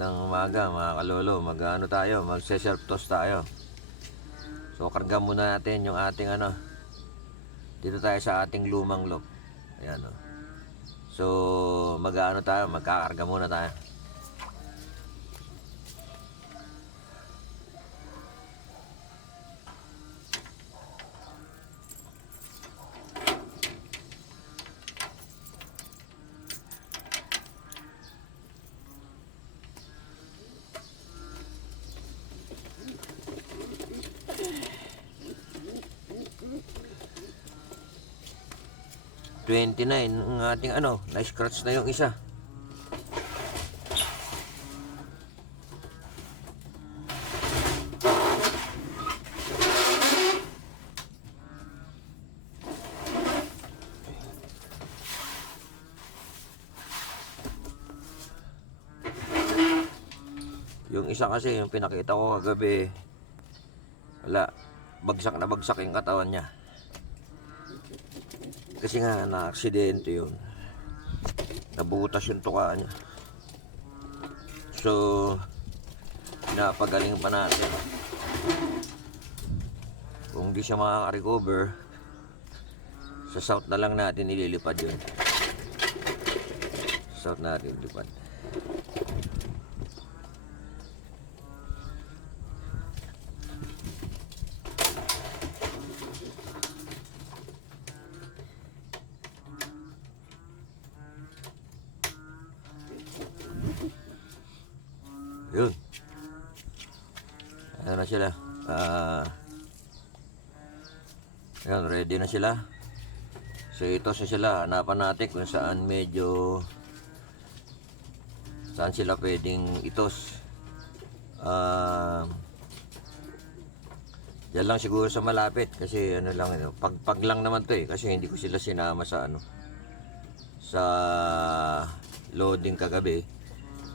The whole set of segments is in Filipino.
Magandang umaga mga kalolo. Mag-ano tayo, magse-self toast tayo. So karga muna natin yung ating ano. Dito tayo sa ating lumang loop. Ayan o. So mag-ano tayo, magkakarga muna tayo. $29 ang ating ano, na-scratch na yung isa. Yung isa kasi, yung pinakita ko kagabi, wala, bagsak na bagsak yung katawan niya. Kasi nga, na-aksidente yun. Nabutas yung tuka niya. So, pinapagaling pa natin. Kung di siya makaka-recover, sa south na lang natin ililipad yun. South natin ililipad. Yun. Ayan na sila. Ayan, ready na sila. So ito sila. Hanapan natin kung saan medyo saan sila pwedeng itos. Yan lang siguro sa malapit. Kasi ano lang, pag lang naman to eh. Kasi hindi ko sila sinama sa ano, sa loading kagabi.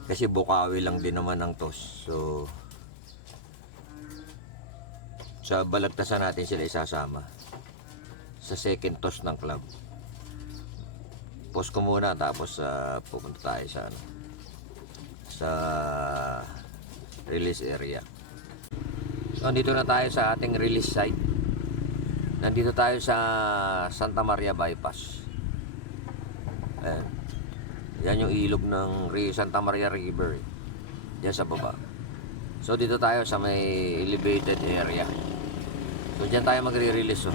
Kasi Bukawi lang din naman ang toss. So sa balagtasan natin sila isasama sa second toss ng club. Post ko muna tapos pupunta tayo sa ano, sa release area. So andito na tayo sa ating release site. Nandito tayo sa Santa Maria Bypass. Ayan. Yan yung ilog ng Santa Maria River. Diyan sa baba. So dito tayo sa may elevated area. So diyan tayo magre-release. Oh.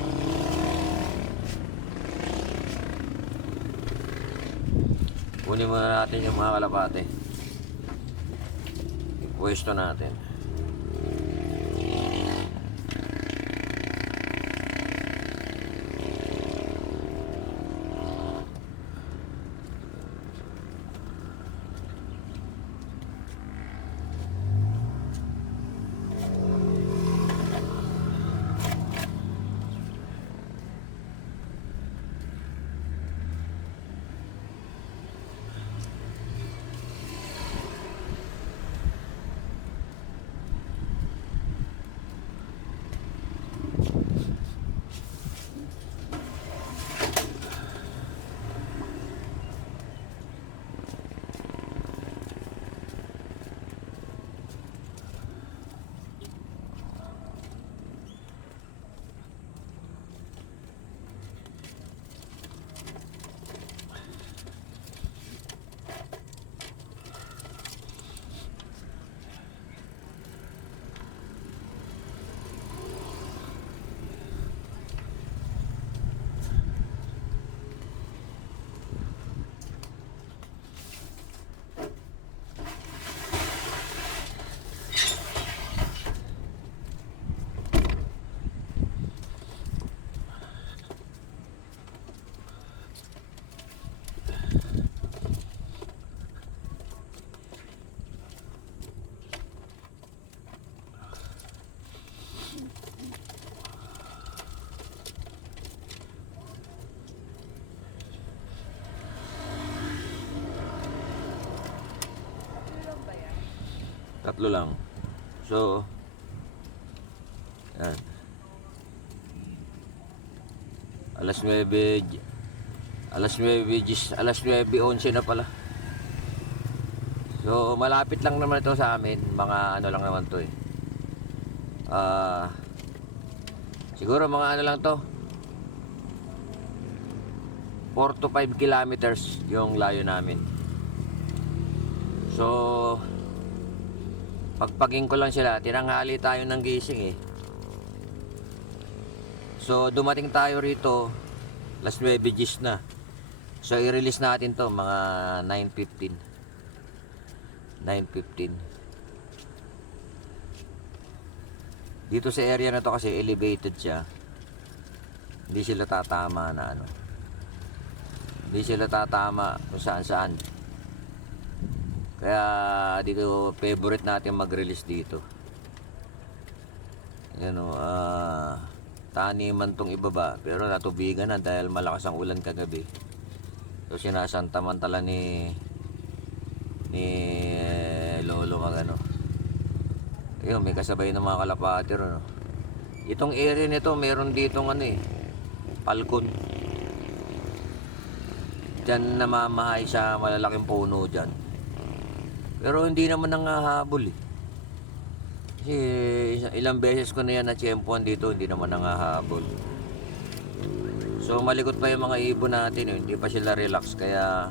Kunin muna natin yung mga kalapate. Pwesto natin. Tatlo lang. So, yan. Alas 9:11 na pala. So malapit lang naman ito sa amin, mga ano lang naman to eh. Siguro mga ano lang to, 4 to 5 kilometers yung layo namin. So pagpaging ko lang sila, tinanghali tayo ng gising eh. So dumating tayo rito last 9 Gs na. So i-release natin to mga 9:15. Dito sa area na to kasi elevated siya. Hindi sila tatama na ano. Hindi sila tatama kung saan saan. Kaya dito favorite natin mag-release dito. Yan o, taniman tong ibaba pero natubigan na dahil malakas ang ulan kagabi. So sinasantamantala ni lolo magano. Ayun, may kasabay ng mga kalapati ron, no? Itong area nito meron ditong ano eh, palkon. Diyan namamahay sa malalaking puno dyan. Pero hindi naman nangahabol eh. Kasi ilang beses ko na yan na-tiyempuan dito, hindi naman nangahabol. So malikot pa yung mga ibon natin eh. Hindi pa sila relax, kaya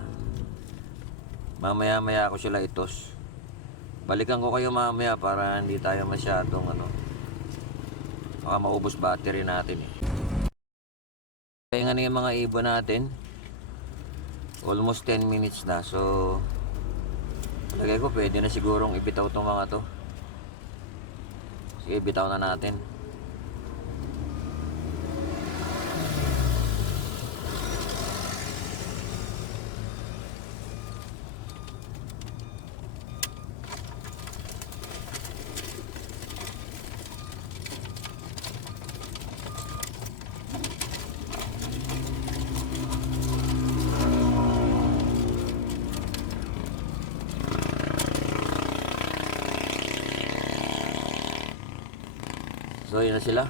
mamaya-maya ako sila itos. Balikan ko kayo mamaya para hindi tayo masyadong ano, baka maubos battery natin eh. Kaya nga na yung mga ibon natin, almost 10 minutes na. So lagay ko pwede na sigurong ibitaw tong mga to. Sige, bitaw na natin. So yun na sila.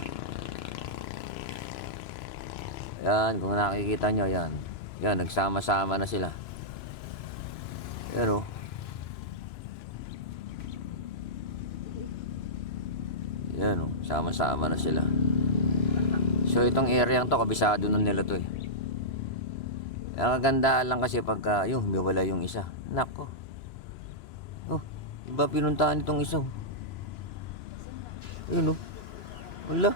Yan, kung nakikita nyo, yan. Yan, nagsama-sama na sila. Pero yan o, sama-sama na sila. So itong area to, kabisado na nila to eh. Ang kagandaan lang kasi pagka yung humiwala yung isa. Nako. Oh, iba pinuntahan itong isa. Ayun o. Wala.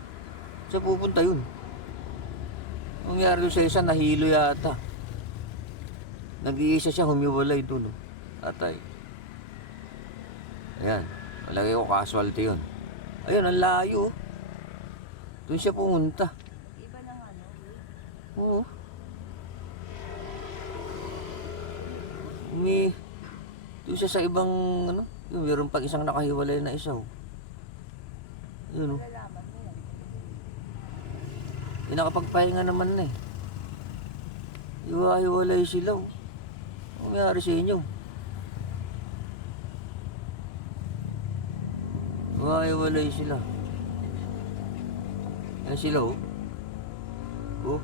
Saan pupunta yun? Ang nangyari doon sa isa, nahilo yata. Nag-iisa siya, humiwalay doon. Tatay. Ayan. Malagay ko casualty yun. Ayun, ang layo. Doon siya pumunta. Iba lang ano? Oo. Doon siya sa ibang, ano, yung meron pang isang nakahiwalay na isa. Yun o. Malalaman mo yan. Nakapagpahinga naman na eh. Hiwa-hiwalay sila. Ano nangyari sa inyo? Hiwa-hiwalay sila. Yan sila oh. Oh.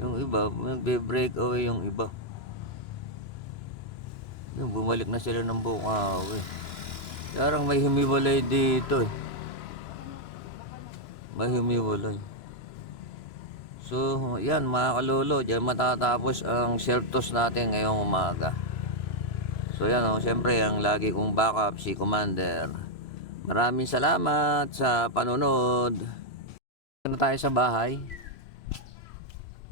Yung iba, nagbe-break away yung iba. Yung bumalik na sila ng Bukawi. Parang may humiwalay dito eh. May humiwalay. So, yan mga kalolo, dyan matatapos ang self-toast natin ngayong umaga. So yan o, siyempre ang lagi kong backup si Commander. Maraming salamat sa panonood. Na tayo sa bahay.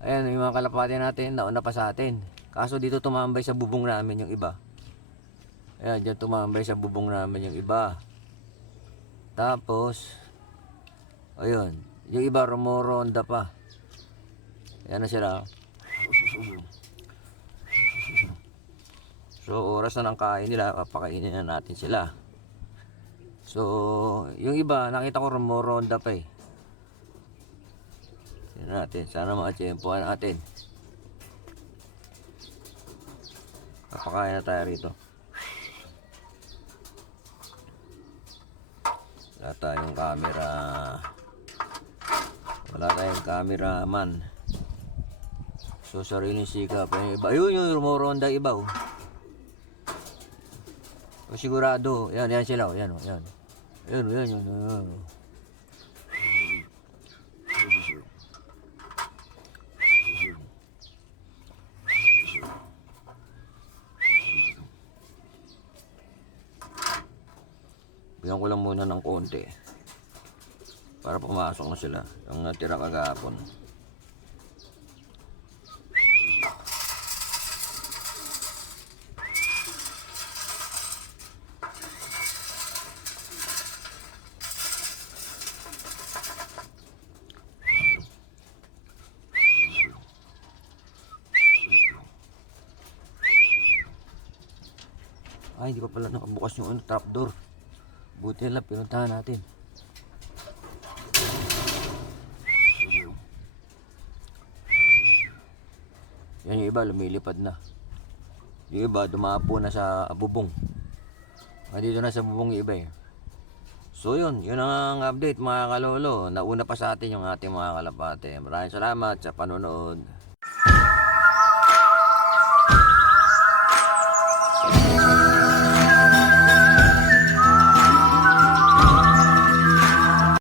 Ayan, yung mga kalapati natin, nauna pa sa atin. Kaso dito tumambay sa bubong namin yung iba. Ayan, dyan tumambay sa bubong namin yung iba. Tapos, ayun, yung iba rumoronda pa. Ayan na sila. So, oras na ng kain nila, papakainin na natin sila. So, yung iba, nakita ko rumoronda pa eh. Tignan natin, sana makatsyempohan natin. Papakain na tayo rito. Wala tayong camera. Wala tayong cameraman. So, sariling sikap. Yung iba, ayun yung rumoronda iba, oh. O, sigurado. Yan sila, oh. Yan, oh. Yan. Yan. Bigyan ko lang muna ng konti para pumasok na sila ang natira kagapon. Ay, hindi pa pala nakabukas yung trapdoor. Buti lang, pinuntahan natin. Yan yung iba, lumilipad na. Yung iba, dumapo na sa bubong. Dito na sa bubong yung iba eh. So yun ang update mga kalolo. Nauna pa sa atin yung ating mga kalapate. Maraming salamat sa panonood.